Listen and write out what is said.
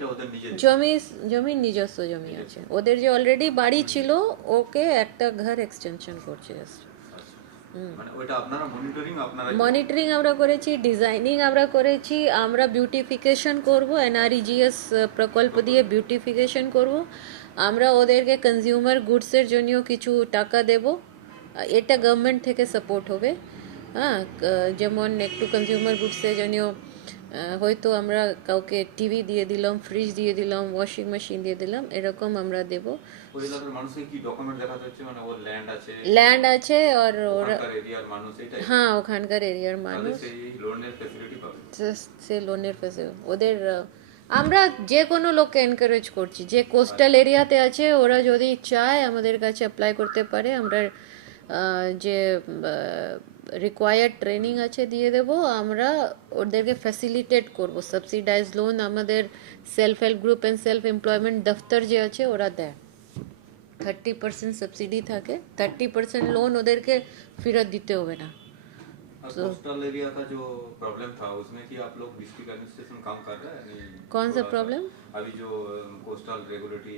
এটা ওদের নিজের জমি জমি নিজস্ব জমি আছে ওদের, যে অলরেডি বাড়ি ছিল ওকে একটা ঘর এক্সটেনশন করছে just। আচ্ছা, মানে ওইটা আপনারা আপনারাই করছেন? মনিটরিং আমরা করেছি, ডিজাইনিং আমরা করেছি, আমরা বিউটিফিকেশন করব, এনআরইজিএস প্রকল্প দিয়ে বিউটিফিকেশন করব, আমরা ওদেরকে কনজিউমার গুডসের জন্য কিছু টাকা দেব, এটা গভর্নমেন্ট থেকে সাপোর্ট হবে। হ্যাঁ, যেমন একটু কনজিউমার গুডসের জন্য হয়তো আমরা কাউকে টিভি দিয়ে দিলাম, ফ্রিজ দিয়ে দিলাম, ওয়াশিং মেশিন দিয়ে দিলাম, এরকম আমরা দেব। ওই এলাকার মানুষকে কি ডকুমেন্ট দেখাতে হচ্ছে, মানে ওর ল্যান্ড আছে, ল্যান্ড আছে আর ওরা, ওখানকার এরিয়ার মানুষ, এটাই? হ্যাঁ ওখানকার এরিয়ার তাহলে মানুষ সেই লোনের ফ্যাসিলিটি পাবে? সে লোনের ফেসে ওদের আমরা যে কোনো লোককে এনকারেজ করছি, যে কোস্টাল এরিয়াতে আছে ওরা যদি চায় আমাদের কাছে অ্যাপ্লাই করতে পারে, আমরা যে রিকোয়ার্ড ট্রেনিং আছে দিয়ে দেব, আমরা ওদেরকে ফ্যাসিলিটেট করব, সাবসিডাইজ লোন আমাদের self help group and self employment দফতর যে আছে ওরা দেয়, 30% সাবসিডি থাকে, 30% লোন ওদেরকে ফেরত দিতে হবে না। और कोस्टल एरिया का जो प्रॉब्लम था उसमें कि आप लोग डिस्ट्रिक्ट एडमिनिस्ट्रेशन काम कर रहा है नहीं? कौन सा थोड़ा सा प्रॉब्लम? अभी जो कोस्टल रेगुलेटरी